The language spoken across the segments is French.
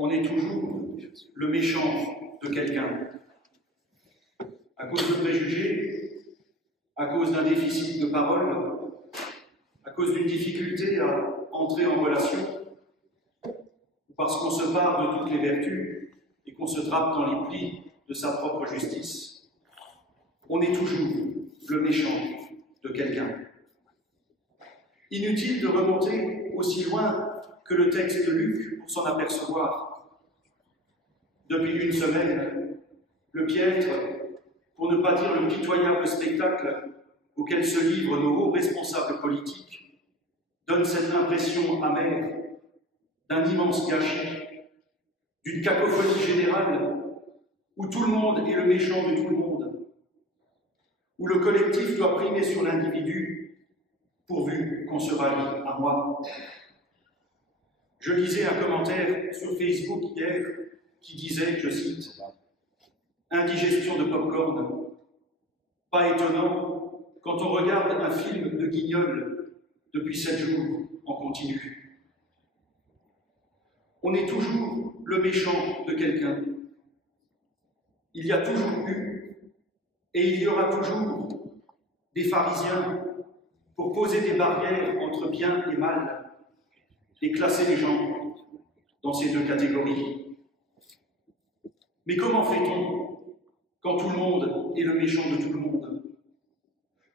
On est toujours le méchant de quelqu'un. À cause de préjugés, à cause d'un déficit de parole, à cause d'une difficulté à entrer en relation, ou parce qu'on se pare de toutes les vertus et qu'on se drape dans les plis de sa propre justice. On est toujours le méchant de quelqu'un. Inutile de remonter aussi loin que le texte de Luc pour s'en apercevoir. Depuis une semaine, le piètre, pour ne pas dire le pitoyable spectacle auquel se livrent nos hauts responsables politiques, donne cette impression amère d'un immense gâchis, d'une cacophonie générale où tout le monde est le méchant de tout le monde, où le collectif doit primer sur l'individu pourvu qu'on se rallie à moi. Je lisais un commentaire sur Facebook hier qui disait, je cite, « Indigestion de pop-corn. Pas étonnant quand on regarde un film de Guignol depuis 7 jours en continu. » On est toujours le méchant de quelqu'un. Il y a toujours eu, et il y aura toujours, des pharisiens pour poser des barrières entre bien et mal et classer les gens dans ces deux catégories. Mais comment fait-on quand tout le monde est le méchant de tout le monde?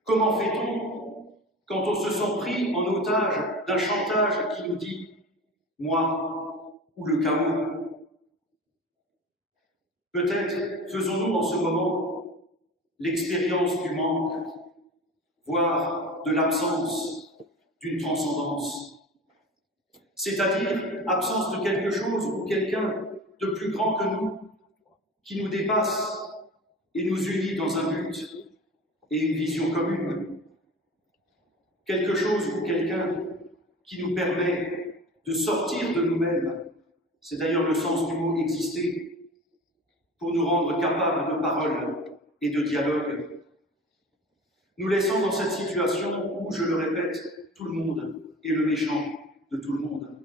Comment fait-on quand on se sent pris en otage d'un chantage qui nous dit « moi » ou le chaos? Peut-être faisons-nous en ce moment l'expérience du manque, voire de l'absence d'une transcendance, c'est-à-dire absence de quelque chose ou quelqu'un de plus grand que nous, qui nous dépasse et nous unit dans un but et une vision commune. Quelque chose ou quelqu'un qui nous permet de sortir de nous-mêmes, c'est d'ailleurs le sens du mot « exister », pour nous rendre capables de parole et de dialogue, nous laissant dans cette situation où, je le répète, tout le monde est le méchant de tout le monde.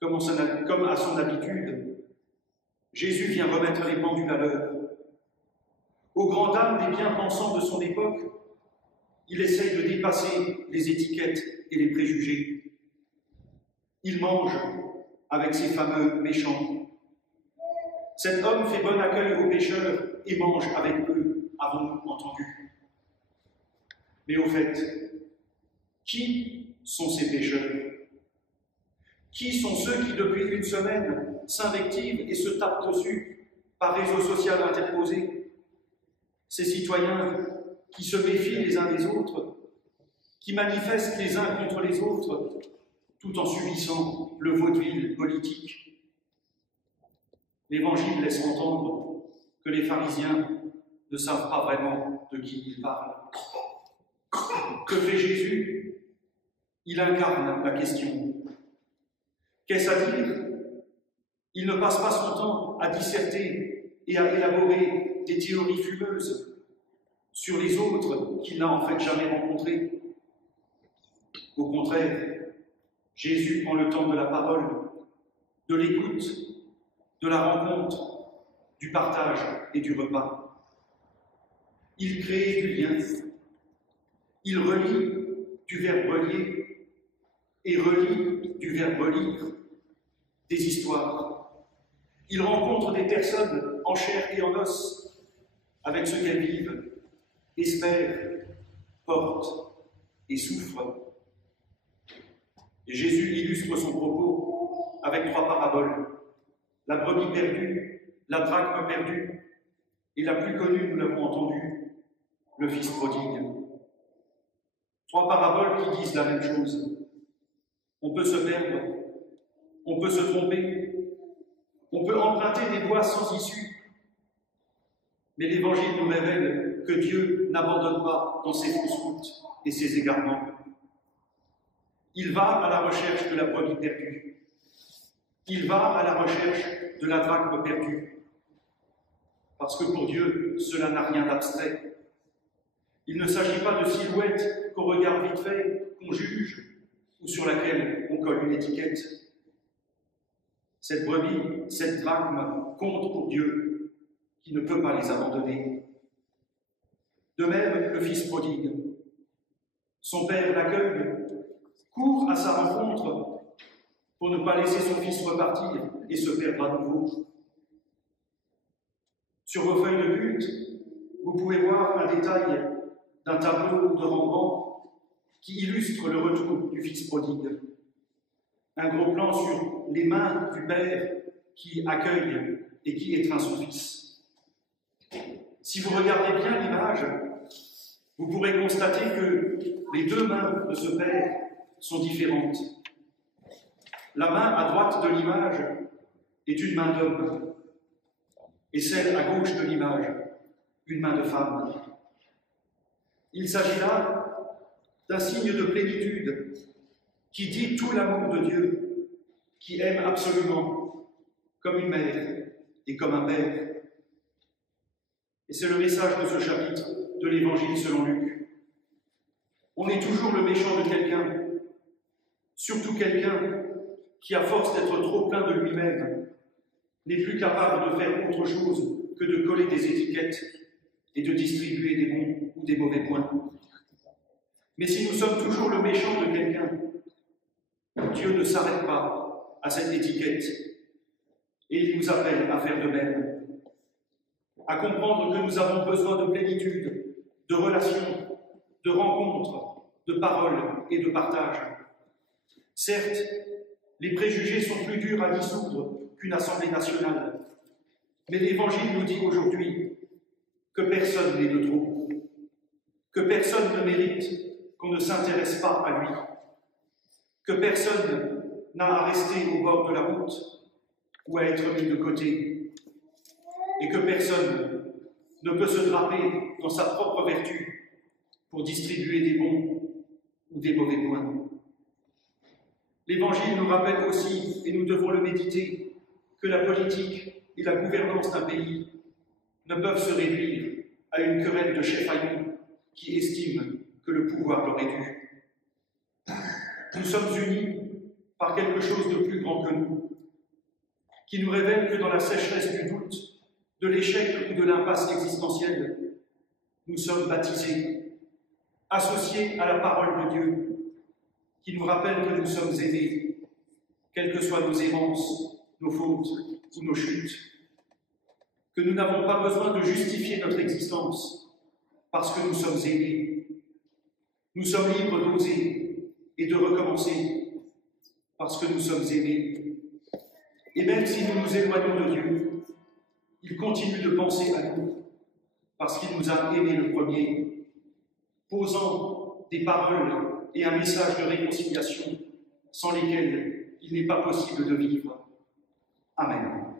Comme à son habitude, Jésus vient remettre les pendules à l'heure. Aux grandes dames des bien-pensants de son époque, il essaye de dépasser les étiquettes et les préjugés. Il mange avec ces fameux méchants. Cet homme fait bon accueil aux pécheurs et mange avec eux, avons-nous entendu. Mais au fait, qui sont ces pécheurs? Qui sont ceux qui, depuis une semaine, s'invectivent et se tapent dessus par réseau social interposé? Ces citoyens qui se méfient les uns des autres, qui manifestent les uns contre les autres, tout en subissant le vaudeville politique. L'Évangile laisse entendre que les pharisiens ne savent pas vraiment de qui ils parlent. Que fait Jésus? Il incarne la question. Qu'est-ce à dire? Il ne passe pas son temps à disserter et à élaborer des théories fumeuses sur les autres qu'il n'a en fait jamais rencontrés. Au contraire, Jésus prend le temps de la parole, de l'écoute, de la rencontre, du partage et du repas. Il crée du lien. Il relie du verbe relier et relie du verbe relire des histoires. Il rencontre des personnes en chair et en os avec ce qu'elles vivent, espèrent, portent et souffrent. Et Jésus illustre son propos avec 3 paraboles. La brebis perdue, la drachme perdue, et la plus connue, nous l'avons entendu, le fils prodigue. 3 paraboles qui disent la même chose. On peut se perdre, on peut se tromper, on peut emprunter des voies sans issue. Mais l'Évangile nous révèle que Dieu n'abandonne pas dans ses fausses routes et ses égarements. Il va à la recherche de la brebis perdue. Il va à la recherche de la drachme perdue. Parce que pour Dieu, cela n'a rien d'abstrait. Il ne s'agit pas de silhouettes qu'on regarde vite fait, qu'on juge, ou sur laquelle on colle une étiquette. Cette brebis, cette drachme compte pour Dieu, qui ne peut pas les abandonner. De même, le fils prodigue. Son père l'accueille, court à sa rencontre pour ne pas laisser son fils repartir et se perdre à nouveau. Sur vos feuilles de culte, vous pouvez voir un détail d'un tableau de Rembrandt qui illustre le retour du fils prodigue. Un gros plan sur les mains du père qui accueille et qui étreint son fils. Si vous regardez bien l'image, vous pourrez constater que les deux mains de ce père sont différentes. La main à droite de l'image est une main d'homme, et celle à gauche de l'image, une main de femme. Il s'agit là d'un signe de plénitude qui dit tout l'amour de Dieu, qui aime absolument, comme une mère et comme un père. Et c'est le message de ce chapitre de l'Évangile selon Luc. On est toujours le méchant de quelqu'un, surtout quelqu'un qui, à force d'être trop plein de lui-même, n'est plus capable de faire autre chose que de coller des étiquettes et de distribuer des bons ou des mauvais points. Mais si nous sommes toujours le méchant de quelqu'un, Dieu ne s'arrête pas à cette étiquette et il nous appelle à faire de même, à comprendre que nous avons besoin de plénitude, de relations, de rencontres, de paroles et de partage. Certes, les préjugés sont plus durs à dissoudre qu'une assemblée nationale, mais l'Évangile nous dit aujourd'hui que personne n'est de trop, que personne ne mérite qu'on ne s'intéresse pas à lui, que personne n'a à rester au bord de la route ou à être mis de côté, et que personne ne peut se draper dans sa propre vertu pour distribuer des bons ou des mauvais points. L'Évangile nous rappelle aussi, et nous devons le méditer, que la politique et la gouvernance d'un pays ne peuvent se réduire à une querelle de cheffaillons qui estiment que le pouvoir leur est dû. Nous sommes unis par quelque chose de plus grand que nous, qui nous révèle que dans la sécheresse du doute, de l'échec ou de l'impasse existentielle, nous sommes baptisés, associés à la parole de Dieu, qui nous rappelle que nous sommes aimés, quelles que soient nos errances, nos fautes ou nos chutes, que nous n'avons pas besoin de justifier notre existence parce que nous sommes aimés. Nous sommes libres d'oser et de recommencer parce que nous sommes aimés. Et même si nous nous éloignons de Dieu, il continue de penser à nous parce qu'il nous a aimés le premier, posant des paroles et un message de réconciliation sans lesquels il n'est pas possible de vivre. Amen.